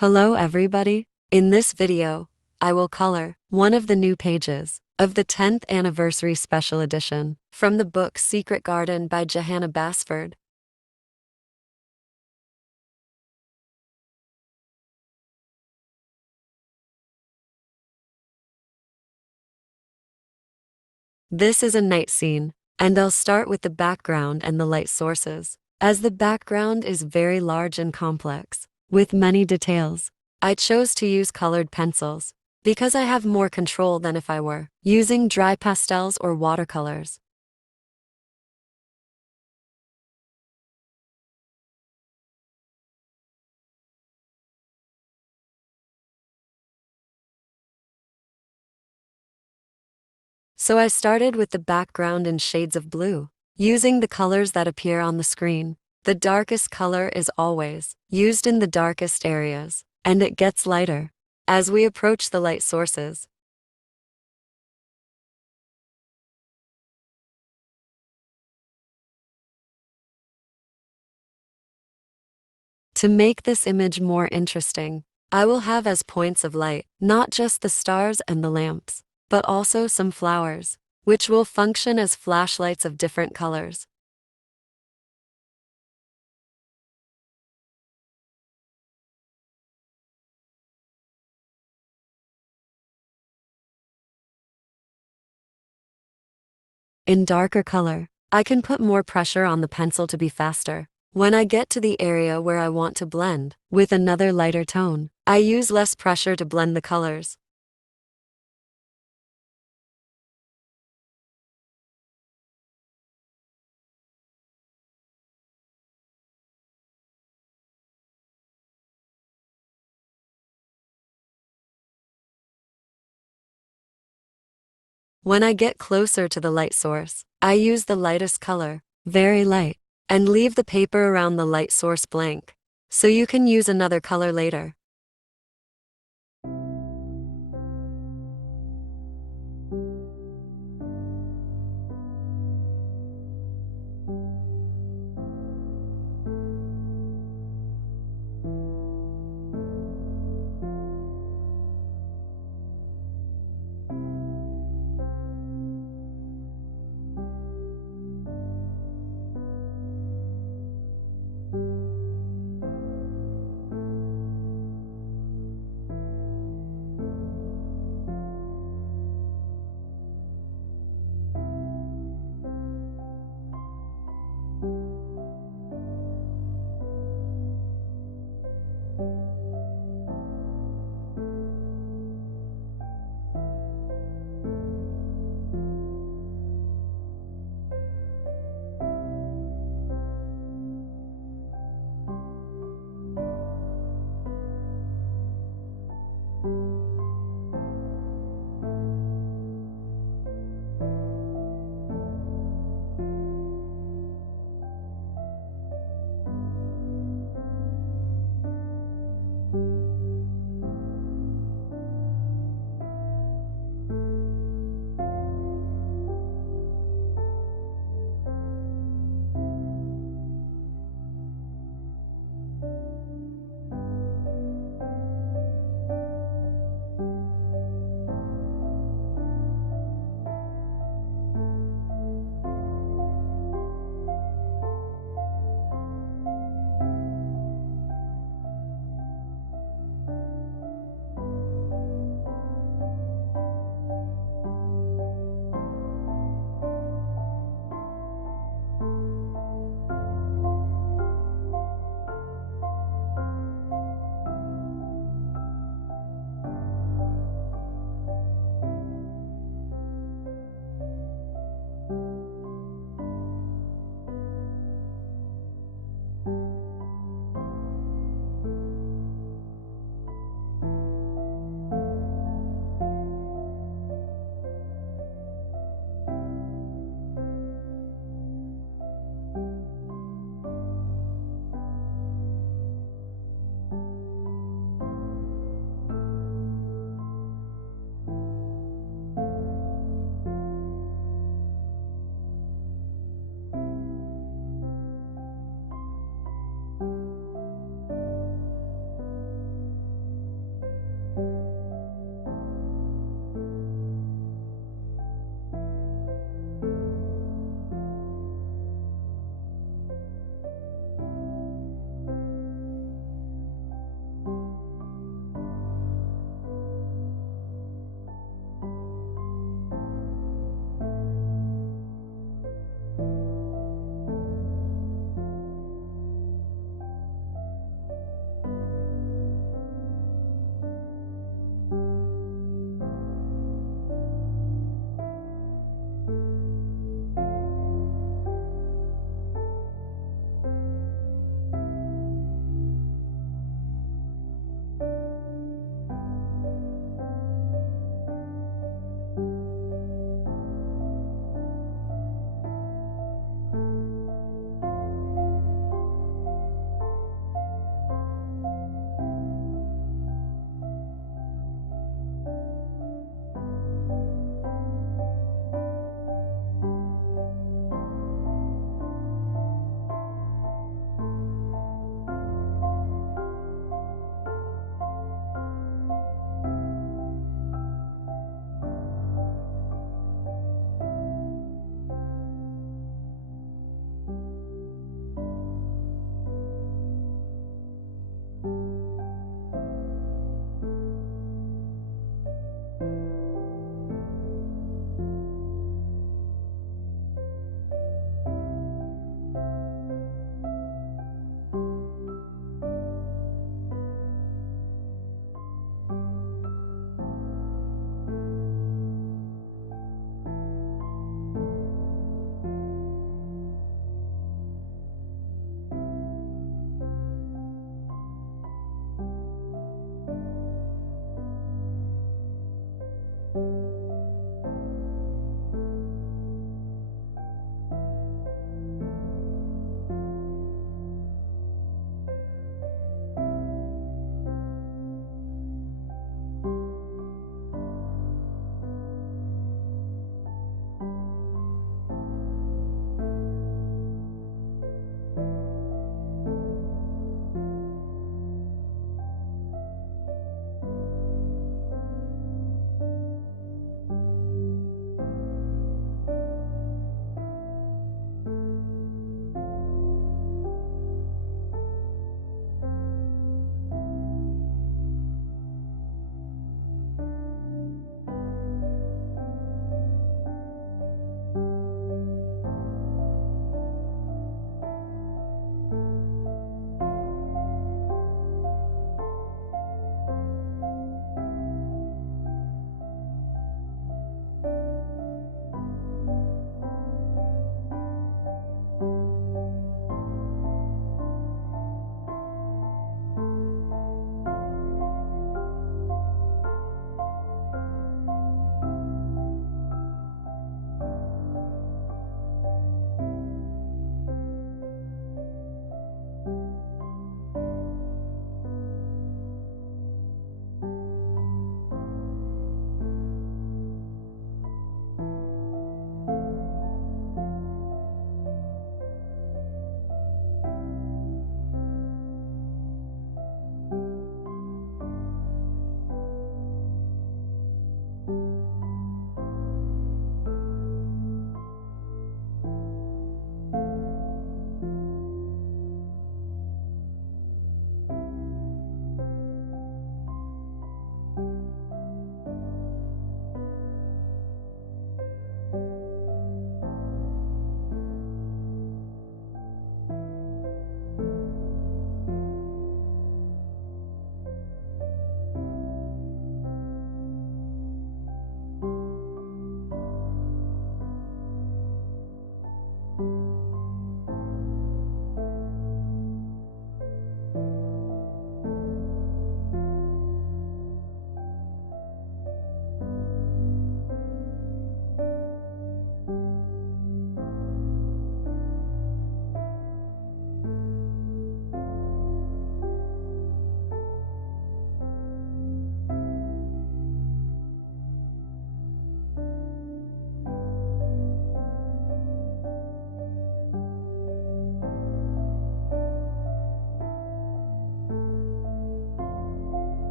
Hello everybody. In this video, I will color one of the new pages of the 10th anniversary special edition from the book Secret Garden by Johanna Basford. This is a night scene, and I'll start with the background and the light sources. As the background is very large and complex, with many details, I chose to use colored pencils because I have more control than if I were using dry pastels or watercolors. So I started with the background in shades of blue, using the colors that appear on the screen. The darkest color is always used in the darkest areas, and it gets lighter as we approach the light sources. To make this image more interesting, I will have as points of light, not just the stars and the lamps, but also some flowers, which will function as flashlights of different colors. In darker color, I can put more pressure on the pencil to be faster. When I get to the area where I want to blend with another lighter tone, I use less pressure to blend the colors. When I get closer to the light source, I use the lightest color, very light, and leave the paper around the light source blank, so you can use another color later.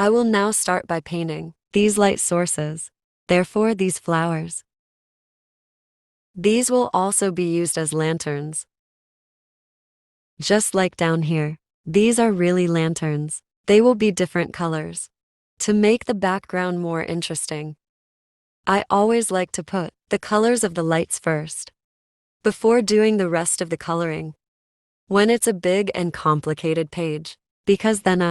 I will now start by painting these light sources, therefore these flowers. These will also be used as lanterns. Just like down here, these are really lanterns. They will be different colors. To make the background more interesting, I always like to put the colors of the lights first, before doing the rest of the coloring. When it's a big and complicated page, because then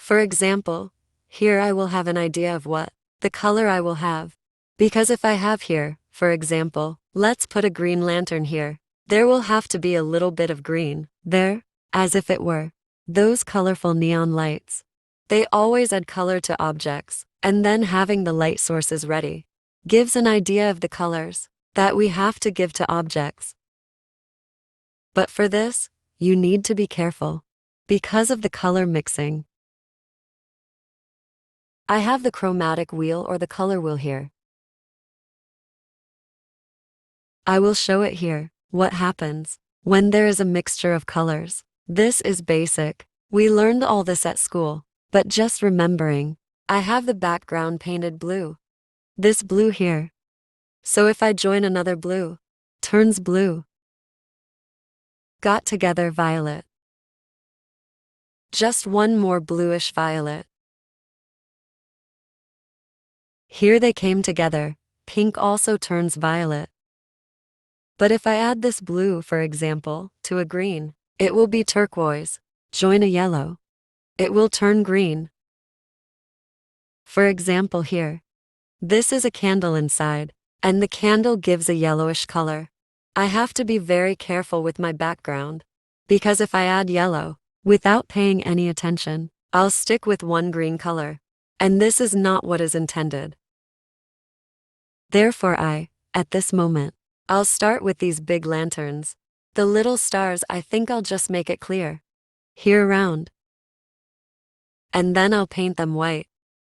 for example, here I will have an idea of what the color I will have. Because if I have here, for example, let's put a green lantern here, there will have to be a little bit of green there, as if it were those colorful neon lights. They always add color to objects, and then having the light sources ready gives an idea of the colors that we have to give to objects. But for this, you need to be careful because of the color mixing. I have the chromatic wheel or the color wheel here. I will show it here, what happens when there is a mixture of colors. This is basic. We learned all this at school, but just remembering, I have the background painted blue. This blue here. So if I join another blue, turns blue. Got together violet. Just one more bluish violet. Here they came together, pink also turns violet. But if I add this blue, for example, to a green, it will be turquoise. Join a yellow, it will turn green. For example here, this is a candle inside, and the candle gives a yellowish color. I have to be very careful with my background, because if I add yellow, without paying any attention, I'll stick with one green color, and this is not what is intended. Therefore at this moment, I'll start with these big lanterns. The little stars, I think I'll just make it clear. Here around. And then I'll paint them white.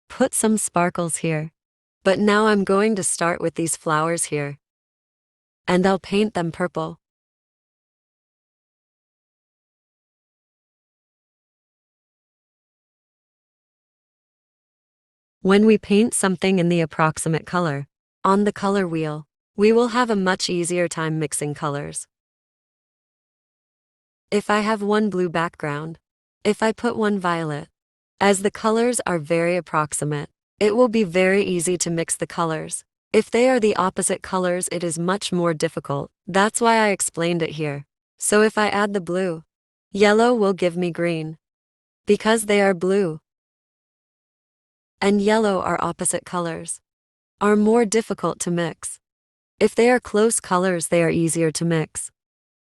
Put some sparkles here. But now I'm going to start with these flowers here. And I'll paint them purple. When we paint something in the approximate color, on the color wheel, we will have a much easier time mixing colors. If I have one blue background, if I put one violet, as the colors are very approximate, it will be very easy to mix the colors. If they are the opposite colors, it is much more difficult. That's why I explained it here. So if I add the blue, yellow will give me green. Because they are blue and yellow are opposite colors, are more difficult to mix. If they are close colors, they are easier to mix.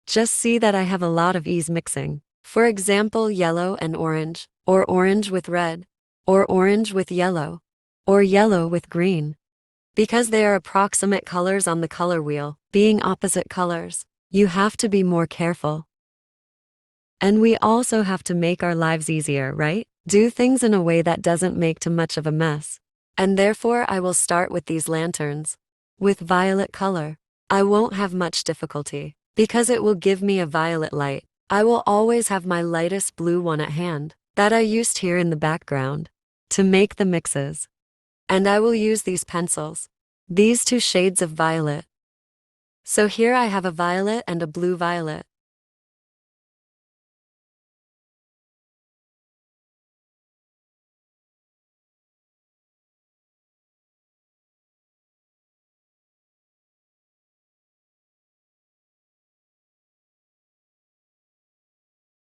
Just see that I have a lot of ease mixing. For example, yellow and orange, or orange with red, or orange with yellow, or yellow with green. Because they are approximate colors on the color wheel, being opposite colors, you have to be more careful. And we also have to make our lives easier, right? Do things in a way that doesn't make too much of a mess. And therefore I will start with these lanterns. With violet color, I won't have much difficulty, because it will give me a violet light. I will always have my lightest blue one at hand, that I used here in the background, to make the mixes. And I will use these pencils, these two shades of violet. So here I have a violet and a blue violet.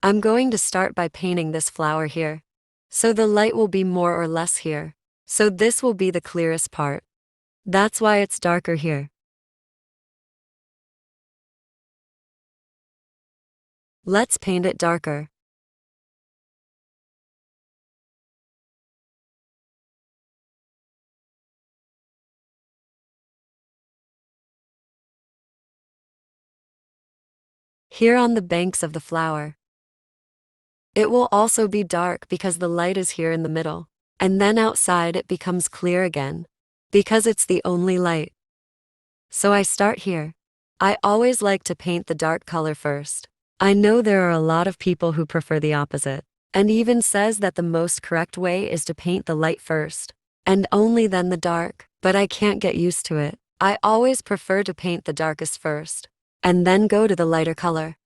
I'm going to start by painting this flower here. So the light will be more or less here. So this will be the clearest part. That's why it's darker here. Let's paint it darker. Here on the banks of the flower. It will also be dark because the light is here in the middle, and then outside it becomes clear again, because it's the only light. So I start here. I always like to paint the dark color first. I know there are a lot of people who prefer the opposite, and even says that the most correct way is to paint the light first, and only then the dark, but I can't get used to it. I always prefer to paint the darkest first, and then go to the lighter color.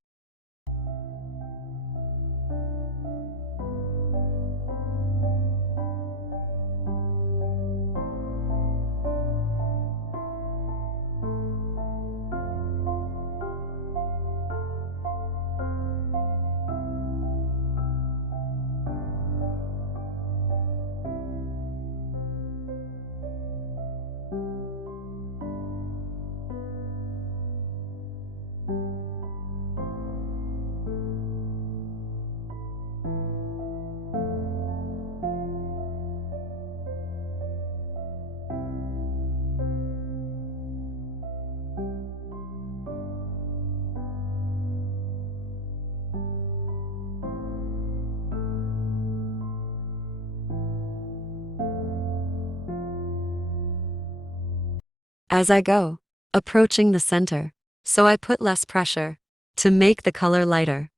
As I go, approaching the center, so I put less pressure to make the color lighter,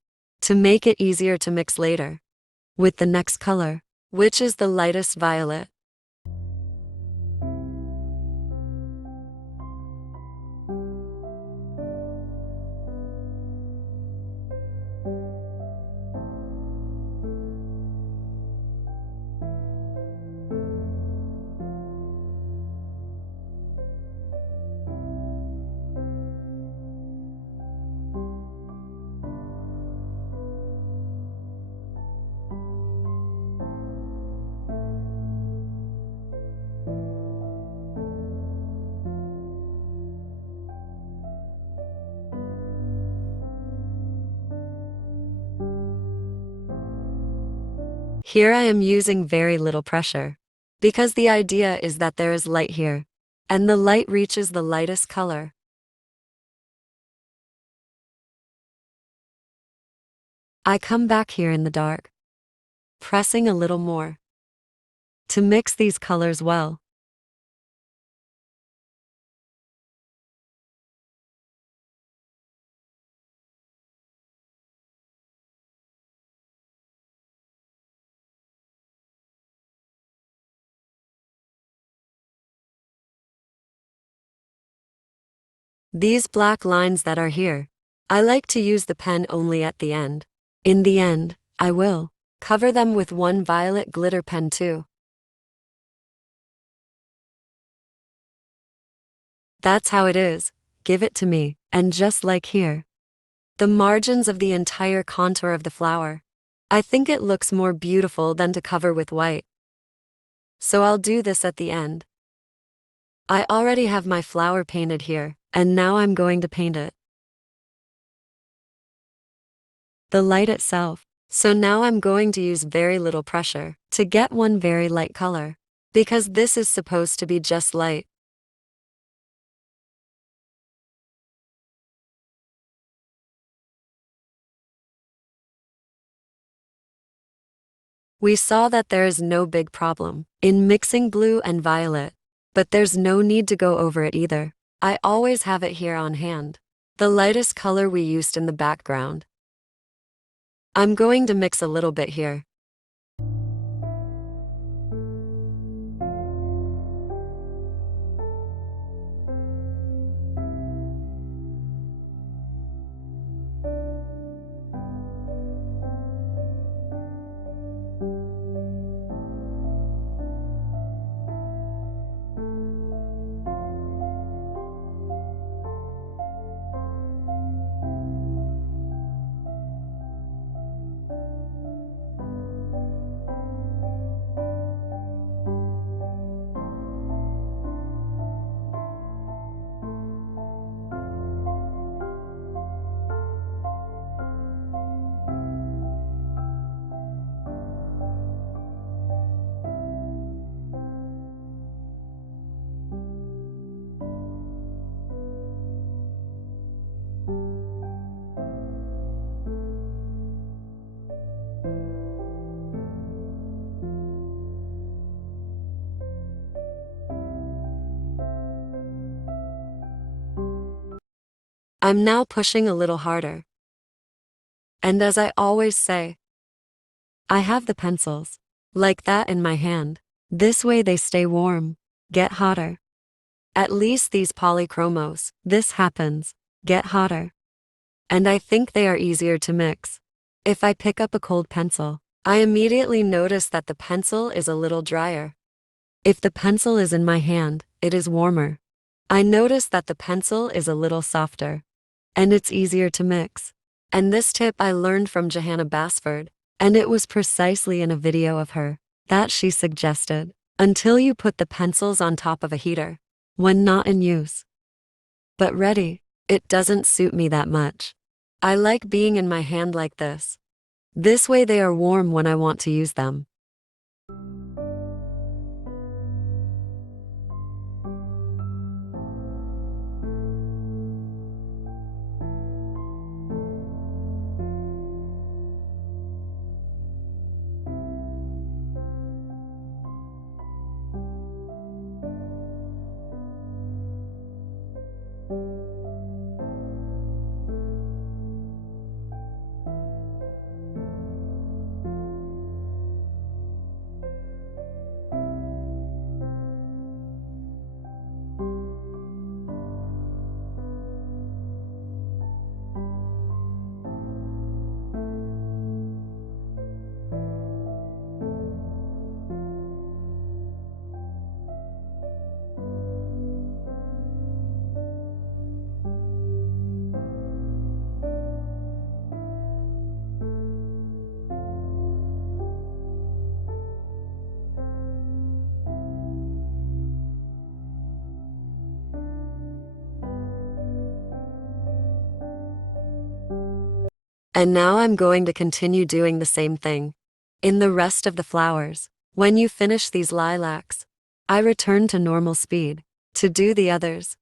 to make it easier to mix later with the next color, which is the lightest violet. Here I am using very little pressure, because the idea is that there is light here, and the light reaches the lightest color. I come back here in the dark, pressing a little more to mix these colors well. These black lines that are here, I like to use the pen only at the end. In the end, I will cover them with one violet glitter pen too. That's how it is, give it to me, and just like here, the margins of the entire contour of the flower. I think it looks more beautiful than to cover with white. So I'll do this at the end. I already have my flower painted here, and now I'm going to paint it. The light itself. So now I'm going to use very little pressure to get one very light color, because this is supposed to be just light. We saw that there is no big problem in mixing blue and violet, but there's no need to go over it either. I always have it here on hand, the lightest color we used in the background. I'm going to mix a little bit here. I'm now pushing a little harder. And as I always say, I have the pencils. Like that in my hand. This way they stay warm. Get hotter. At least these polychromos, this happens. Get hotter. And I think they are easier to mix. If I pick up a cold pencil, I immediately notice that the pencil is a little drier. If the pencil is in my hand, it is warmer. I notice that the pencil is a little softer. And it's easier to mix. And this tip I learned from Johanna Basford, and it was precisely in a video of her that she suggested, until you put the pencils on top of a heater, when not in use. But ready, it doesn't suit me that much. I like being in my hand like this. This way they are warm when I want to use them. And now I'm going to continue doing the same thing. In the rest of the flowers, when you finish these lilacs, I return to normal speed to do the others.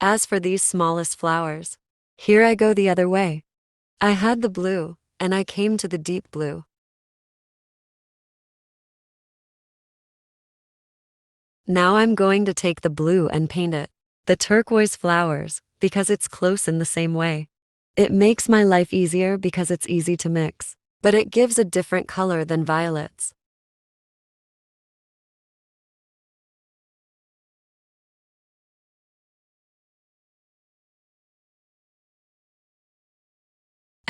As for these smallest flowers, here I go the other way. I had the blue, and I came to the deep blue. Now I'm going to take the blue and paint it, the turquoise flowers, because it's close in the same way. It makes my life easier because it's easy to mix, but it gives a different color than violets.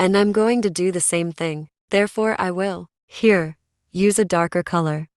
And I'm going to do the same thing, therefore I will, here, use a darker color.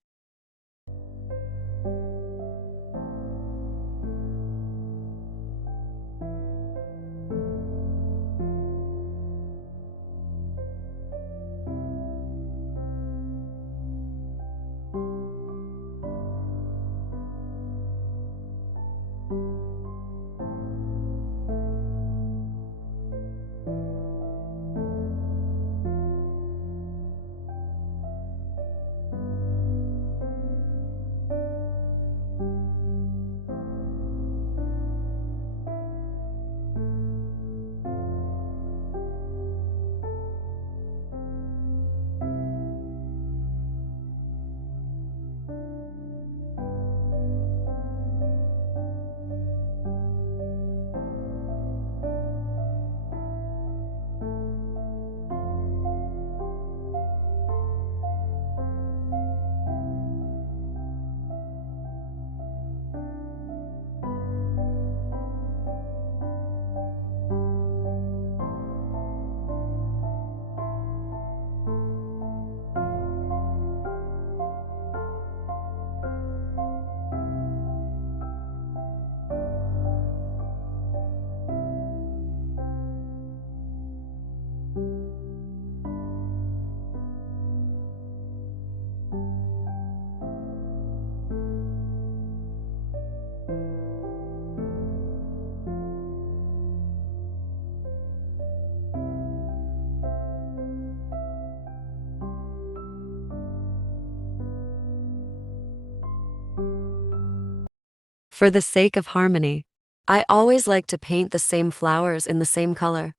For the sake of harmony, I always like to paint the same flowers in the same color.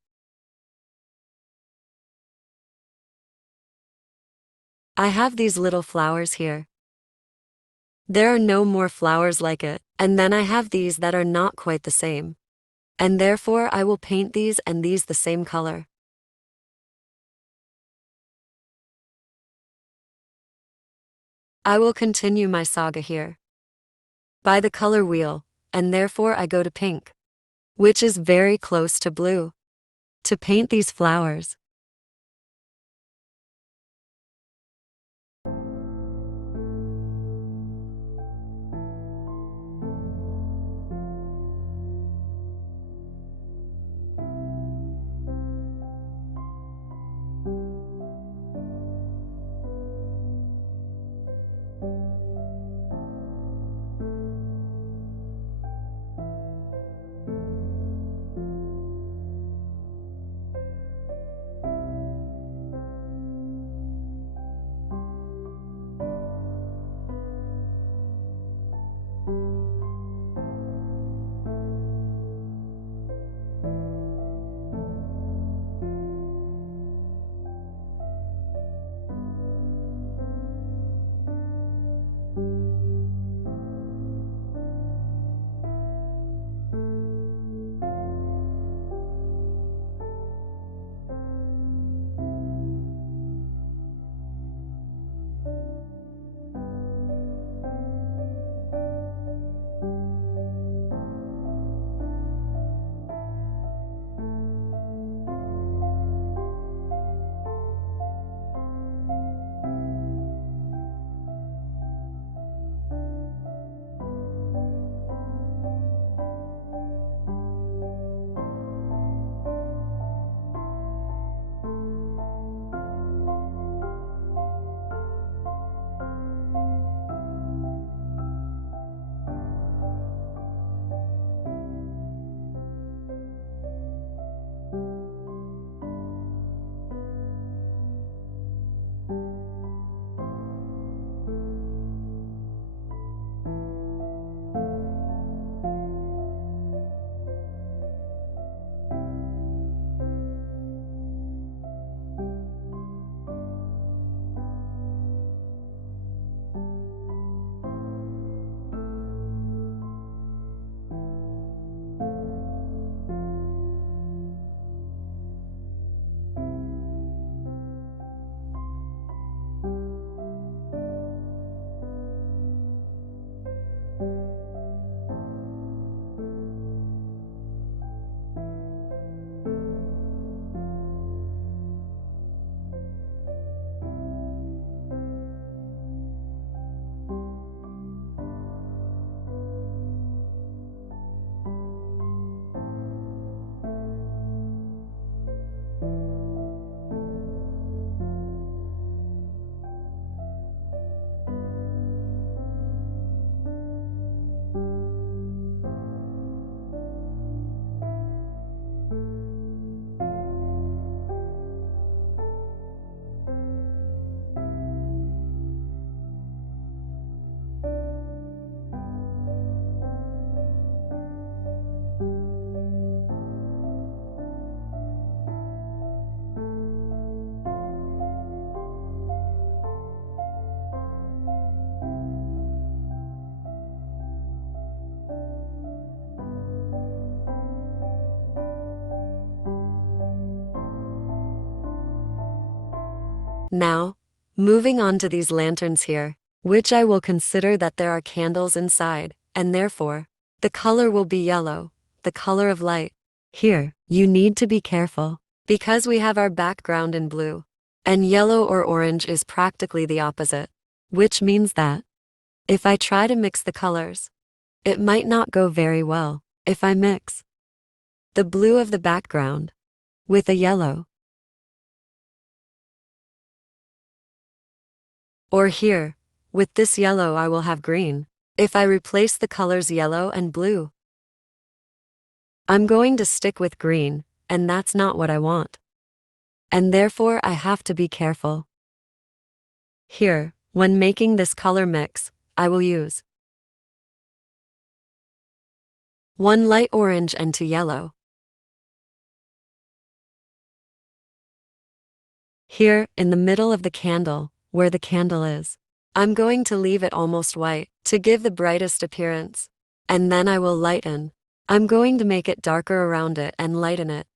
I have these little flowers here. There are no more flowers like it, and then I have these that are not quite the same. And therefore I will paint these and these the same color. I will continue my saga here by the color wheel, and therefore I go to pink, which is very close to blue, to paint these flowers. Now, moving on to these lanterns here, which I will consider that there are candles inside, and therefore, the color will be yellow, the color of light. Here, you need to be careful, because we have our background in blue, and yellow or orange is practically the opposite, which means that, if I try to mix the colors, it might not go very well if I mix the blue of the background with a yellow. Or here, with this yellow I will have green, if I replace the colors yellow and blue. I'm going to stick with green, and that's not what I want. And therefore I have to be careful. Here, when making this color mix, I will use one light orange and two yellow. Here, in the middle of the candle, where the candle is, I'm going to leave it almost white to give the brightest appearance. And then I will lighten. I'm going to make it darker around it and lighten it.